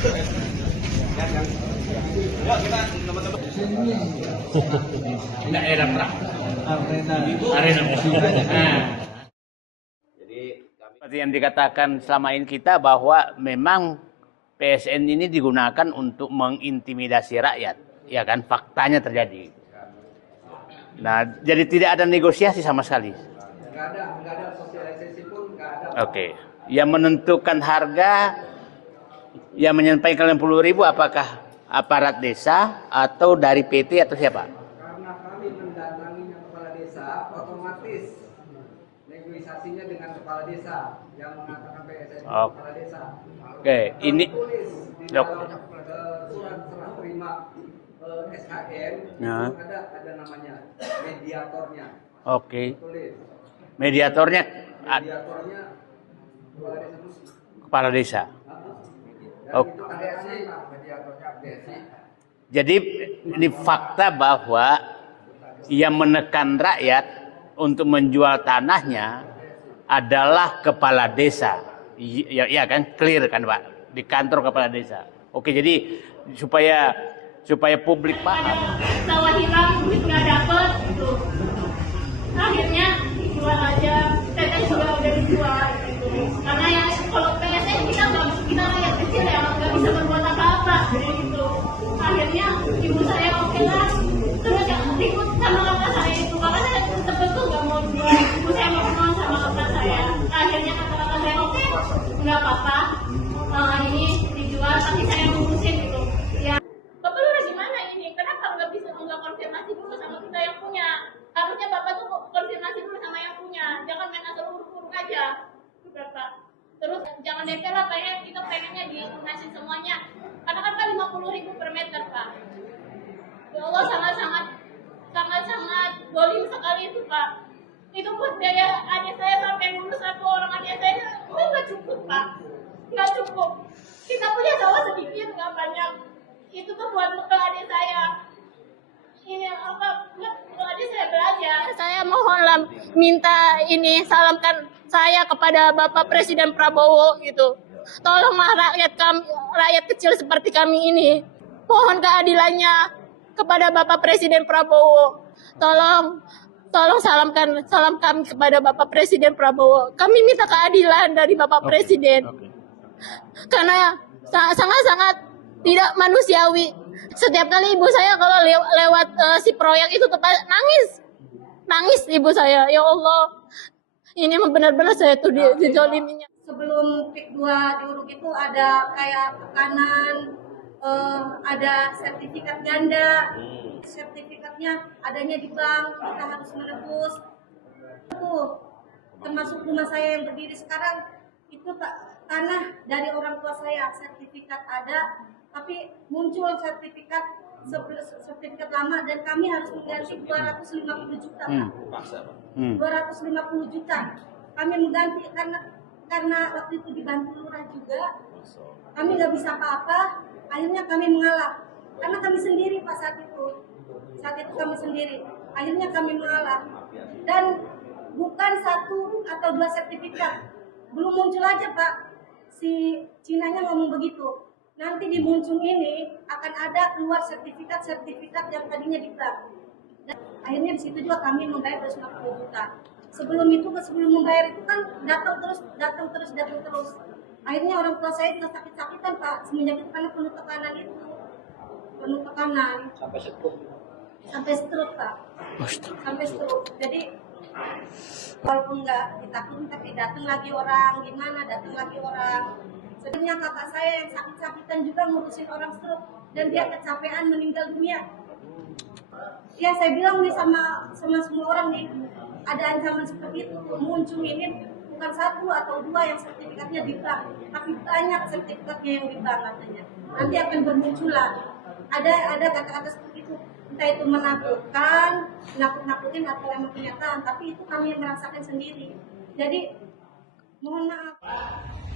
Tidak era perang. Arena. Jadi seperti yang dikatakan selama ini kita bahwa memang PSN ini digunakan untuk mengintimidasi rakyat, ya kan? Faktanya terjadi. Nah, jadi tidak ada negosiasi sama sekali. Nggak ada sosialisasi pun nggak ada. Oke. Yang menentukan harga, yang menyampaikan 60.000 apakah aparat desa atau dari PT atau siapa? Karena kami mendatangi kepala desa, otomatis negosiasinya dengan kepala desa yang mengatakan PSN kepala desa. Oke, ini Tulis di dalam surat serah terima SHM Ya. ada namanya mediatornya. Oke. Tulis Mediatornya mediatornya kepala desa. Dan Oh. itu mediatornya abdesi. Jadi ini fakta bahwa yang menekan rakyat untuk menjual tanahnya adalah kepala desa. Ya kan, clear kan Pak, di kantor kepala desa. Oke, jadi supaya publik paham. Sawah hilang, duit nggak dapet, gitu. Akhirnya dijual aja, teteh juga udah dijual, gitu. Karena ya kalau PSN kita rakyat kecil ya nggak bisa berbuat apa-apa, gitu. Akhirnya ibu saya oke lah, terus yang ikut sama kakak saya itu, kakak saya betul nggak mau jual, ibu saya mau kenal sama kakak saya. Akhirnya kata kakak saya oke, nggak apa-apa, ini dijual, tapi saya ngurusin gitu. Ya. Bapak lu gimana ini? Kenapa nggak bisa konfirmasi dulu sama kita yang punya? Harusnya Bapak tuh konfirmasi dulu sama yang punya. Jangan main asal uruk-uruk aja, Bapak. Terus jangan DP lah, kita pengennya dilunasin semuanya. Karena kan 50.000 per meter, Pak. Ya Allah, sangat dolim sekali itu, Pak. Itu buat biaya adik saya sampai lulus, satu orang adik saya itu nggak cukup, Pak. Nggak cukup. Kita punya sawah sedikit, nggak banyak. Itu tuh buat bekal adik saya. Ini apa? Buat adik saya belajar. Saya mohonlah minta ini salamkan saya kepada Bapak Presiden Prabowo gitu. Tolonglah rakyat kecil seperti kami ini. Mohon keadilannya kepada Bapak Presiden Prabowo. Tolong salam kami kepada Bapak Presiden Prabowo. Kami minta keadilan dari Bapak Presiden. Karena sangat-sangat tidak manusiawi. Setiap kali ibu saya kalau lewat si proyek itu nangis ibu saya. Ya Allah, ini benar-benar saya tuh dizoliminya. Sebelum PIK 2 diuruk itu ada kayak tekanan, ada sertifikat ganda. Sertifikatnya adanya di bank, kita harus menebus. Itu termasuk rumah saya yang berdiri sekarang itu tanah dari orang tua saya, sertifikat ada, tapi muncul sertifikat lama dan kami harus mengganti 250 juta. 250 juta. Kami mengganti karena waktu itu dibantu lurah juga. Kami nggak bisa apa-apa, akhirnya kami mengalah. Karena kami sendiri Pak saat itu kami sendiri. Akhirnya kami mengalah. Dan bukan 1 atau 2 sertifikat. Belum muncul aja Pak. Si Cinanya ngomong begitu. Nanti di muncul ini akan ada keluar sertifikat yang tadinya di bank. Dan akhirnya di situ juga kami membayar 250 juta. Sebelum membayar itu kan datang terus. Akhirnya orang tua saya juga sakit-sakitan Pak, semenjak itu karena penuh tekanan. Sampai stroke Pak. Sampai stroke. Jadi walaupun nggak ditakutin tapi datang lagi orang. Sebenarnya kakak saya yang sakit-sakitan juga ngurusin orang stroke dan dia kecapean meninggal dunia. Ya saya bilang nih sama semua orang nih, ada ancaman seperti itu muncul ini bukan 1 atau 2 yang sertifikatnya di bank, tapi banyak sertifikatnya yang di bank katanya. Nanti akan bermunculan. Ada kata-kata seperti itu, entah itu nakut-nakutin atau emang kenyataan, tapi itu kami yang merasakan sendiri. Jadi mohon maaf.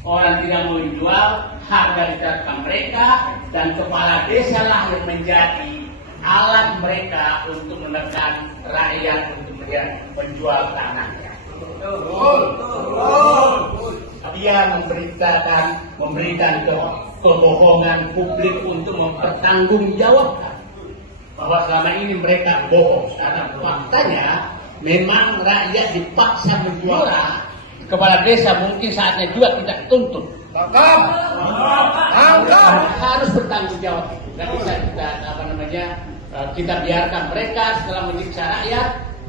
Orang tidak mau dijual, harga ditetapkan mereka, dan kepala desa lah yang menjadi alat mereka untuk menekan rakyat untuk menjual tanahnya. Dia memberikan kebohongan publik untuk mempertanggungjawabkan bahwa selama ini mereka bohong. Karena faktanya memang rakyat dipaksa menjual kepala desa, mungkin saatnya juga kita tuntut. Harus bertanggung jawab. Tidak bisa kita biarkan mereka setelah menyiksa rakyat,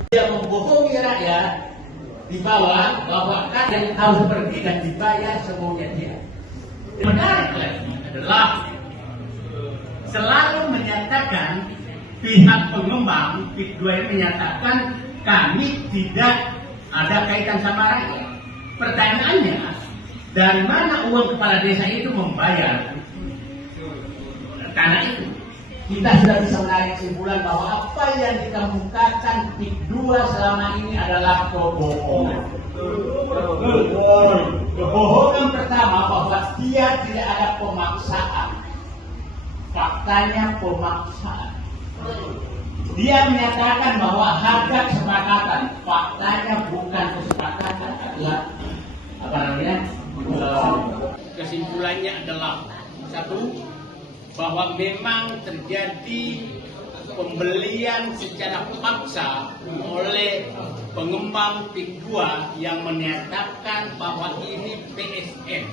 dia membohongi rakyat di bawah bahwa yang harus pergi dan dibayar semuanya dia. Menarik lagi adalah selalu menyatakan pihak pengembang PIK 2 ini menyatakan kami tidak ada kaitan sama rakyat. Pertanyaannya, dari mana uang kepala desa itu membayar? Karena itu kita sudah bisa menarik kesimpulan bahwa apa yang dikemukakan PIK 2 selama ini adalah kebohongan. Kebohongan pertama bahwa dia tidak ada pemaksaan. Faktanya pemaksaan. Dia menyatakan bahwa harga kesepakatan. Faktanya bukan kesepakatan, adalah kesimpulannya adalah satu, bahwa memang terjadi pembelian secara paksa oleh pengembang PIK 2 yang menyatakan bahwa ini PSM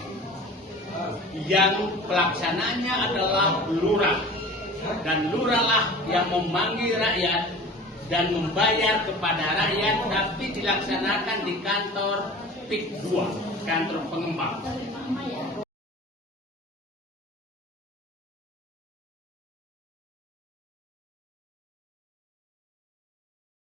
yang pelaksananya adalah lurah, dan lurah lah yang memanggil rakyat dan membayar kepada rakyat, tapi dilaksanakan di kantor PIK 2, kantor pengembang.